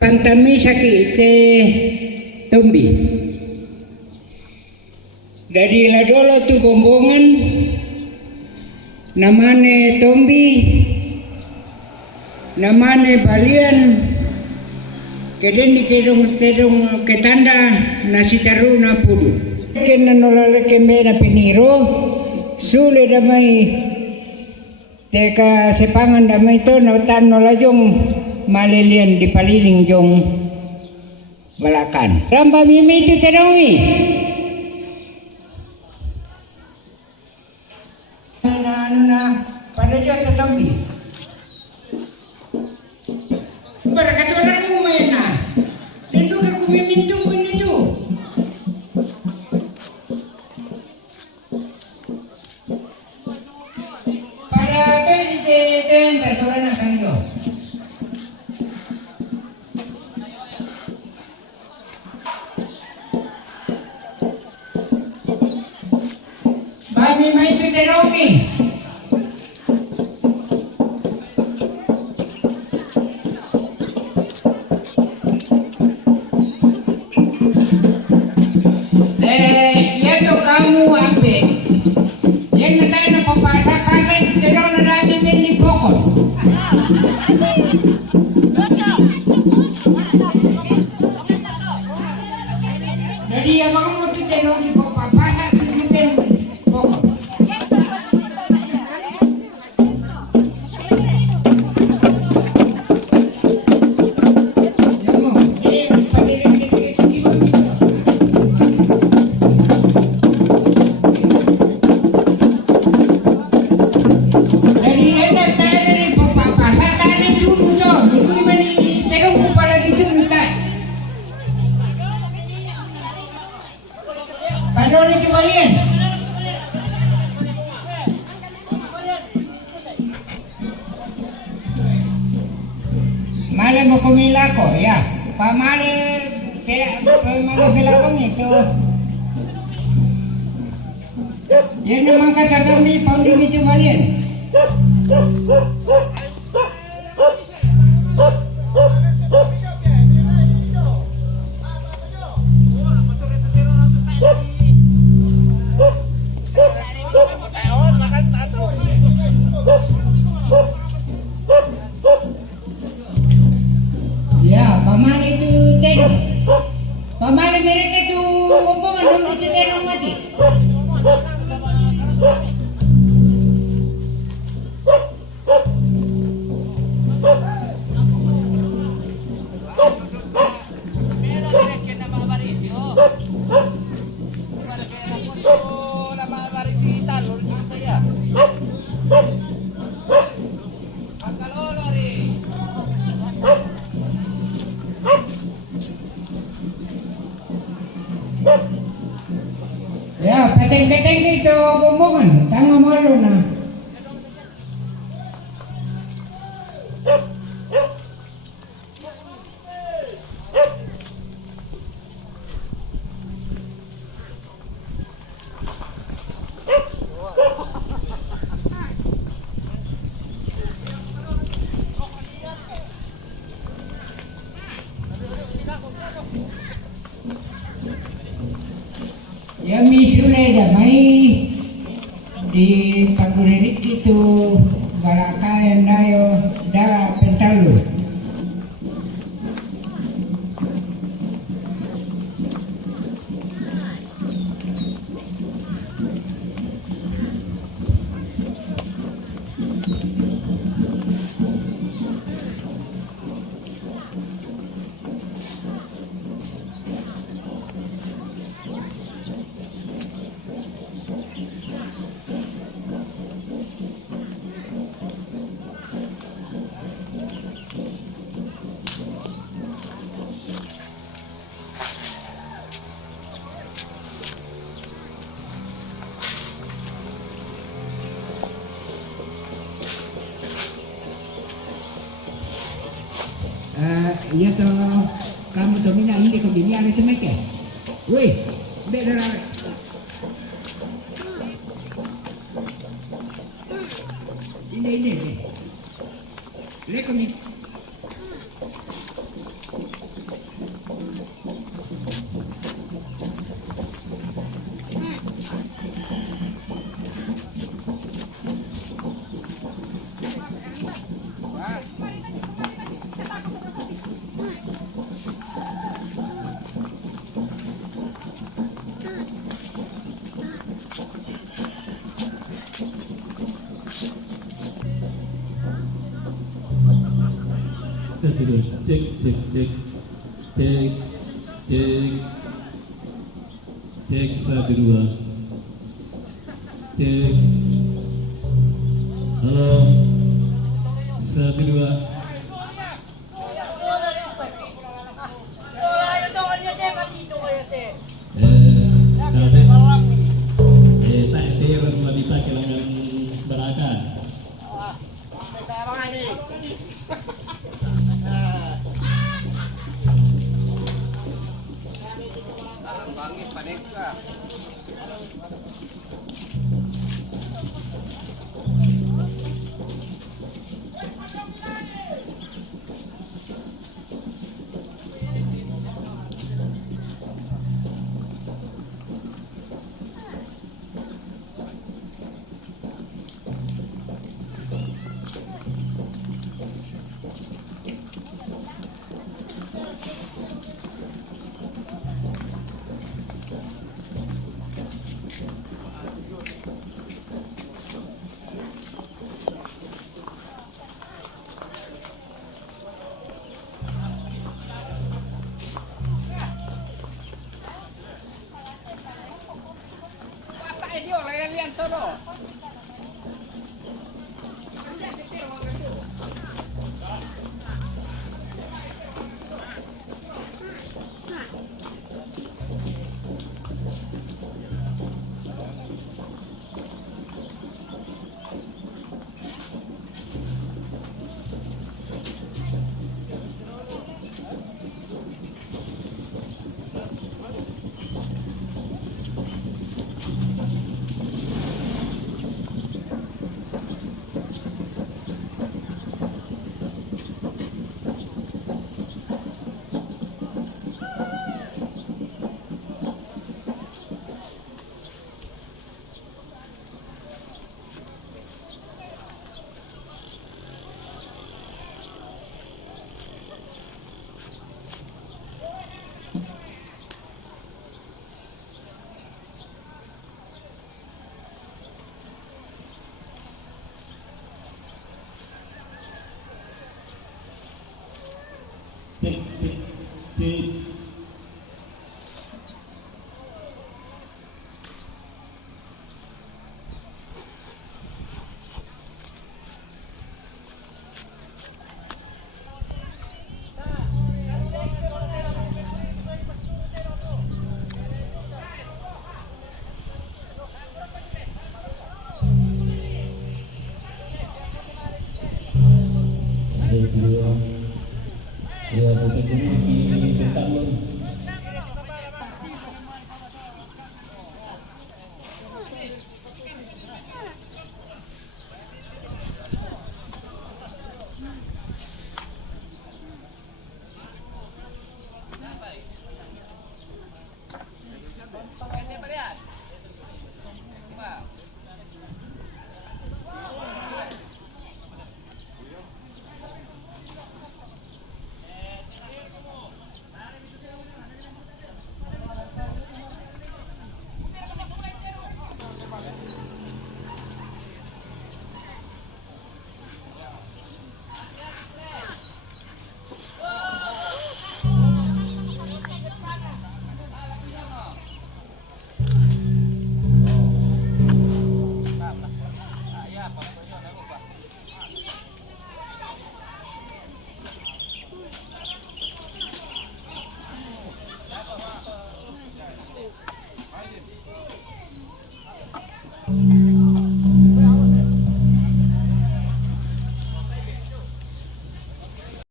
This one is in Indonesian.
Pantami sakit te Tombi. Dari ladolo tu bombongan namane Tombi, namane Balian, keden di kedong ketanda nasi taru na pudu. Kena nolale kembena piniro, sule damai teka sepangan damai to nautan nolajong malilian di paliling jong balakan. Ramba mimi itu terawi. Na pada jatuh Tombi. Berkata orang mumena. Tentu aku meminta pun itu. Pada kan terturan akan yo. Bami mai tu teromi. Kamu ambil. Yang nanti nak pasang terus nak ambil di pokok. Jadi abang kamu tu terus di pokok pasang di pokok. Padahal itu balian. Male mo kumila ko, ya. Pamale kelabang itu. Yan naman katatami paundi itu balian. Ya, paman itu tenong. Paman mereka itu hubungan dulu itu tenong mati. Ya, peteng-peteng itu bombongan, tangga malu na. Ya misule damai di Paguririk itu barakayan dayo da pentalu. Iya toh, kamu tuh mina ini kau bini ada cuma ke? Wih, beda lah. Ini. Lihat kami. turun. Cek, cek, cek, cek, cek, cek 1 2. Cek. Halo. 1 2. Tak wanita kelangan Baraka. Cek, cek, cek. Ya, betul-betul di Bentalun.